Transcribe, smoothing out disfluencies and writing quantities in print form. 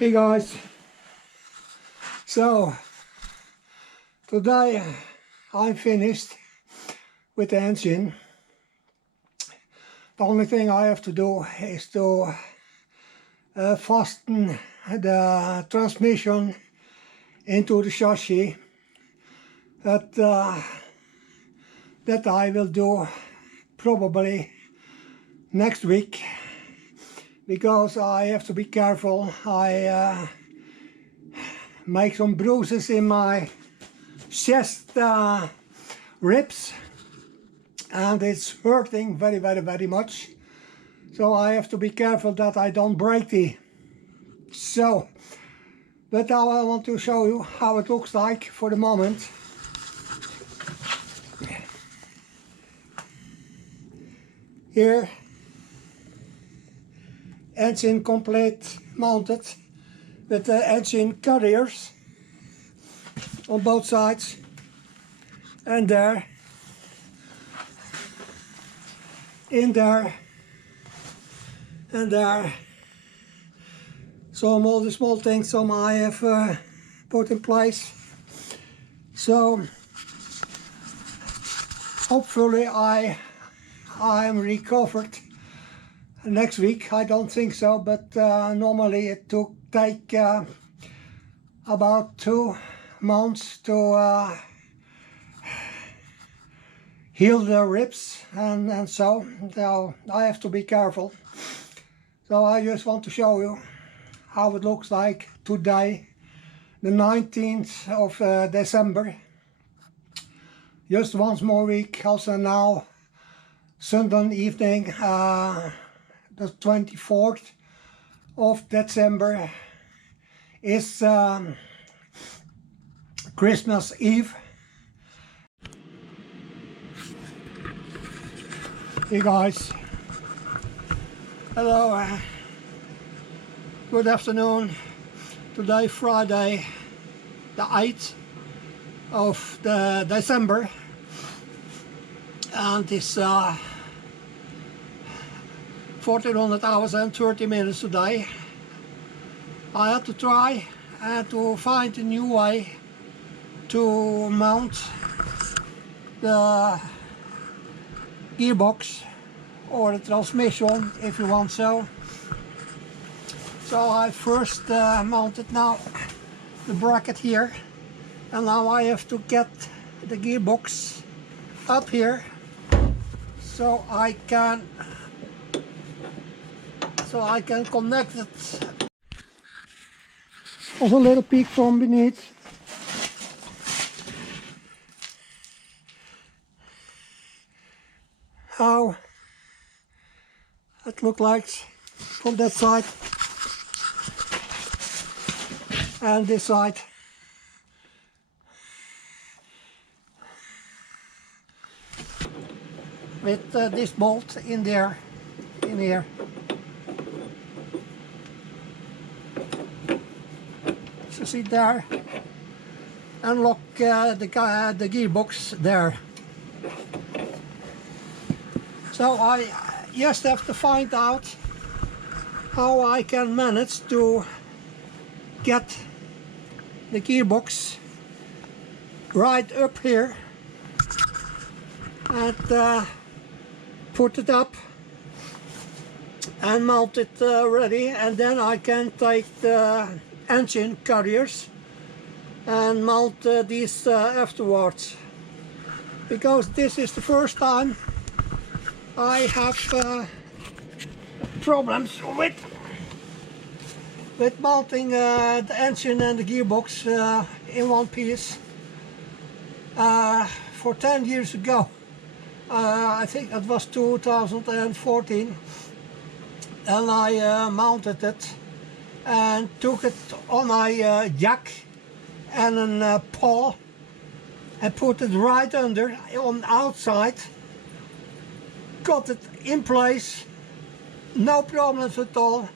Hey guys, so today I'm finished with the engine. The only thing I have to do is to fasten the transmission into the chassis. That I will do probably next week, because I have to be careful. I make some bruises in my chest ribs, and it's hurting very much, so I have to be careful that I don't break the. But now I want to show you how it looks like for the moment. Here, engine complete mounted with the engine carriers on both sides, and there, in there, and there. Some all the small things some I have put in place. So hopefully I'm recovered next week. I don't think so, but normally it take about 2 months to heal the ribs, and so I have to be careful. So I just want to show you how it looks like today, the 19th of December. Just once more week. Also now, Sunday evening, the 24th of December is Christmas Eve. Hey guys, hello, good afternoon. Today Friday the 8th of December, and it's 1400 hours and 30 minutes today. I had to try to find a new way to mount the gearbox or the transmission, if you want so. So I first mounted now the bracket here, and now I have to get the gearbox up here so I can connect it. Also a little peek from beneath. How it looks like from that side and this side. With this bolt in there, in here. So see there, and lock the gearbox there. So I just have to find out how I can manage to get the gearbox right up here and put it up and mount it ready, and then I can take the engine carriers and mount these afterwards, because this is the first time I have problems with mounting the engine and the gearbox in one piece. For 10 years ago, I think it was 2014, and I mounted it and took it on a jack and a pawl and put it right under on the outside. Got it in place, no problems at all.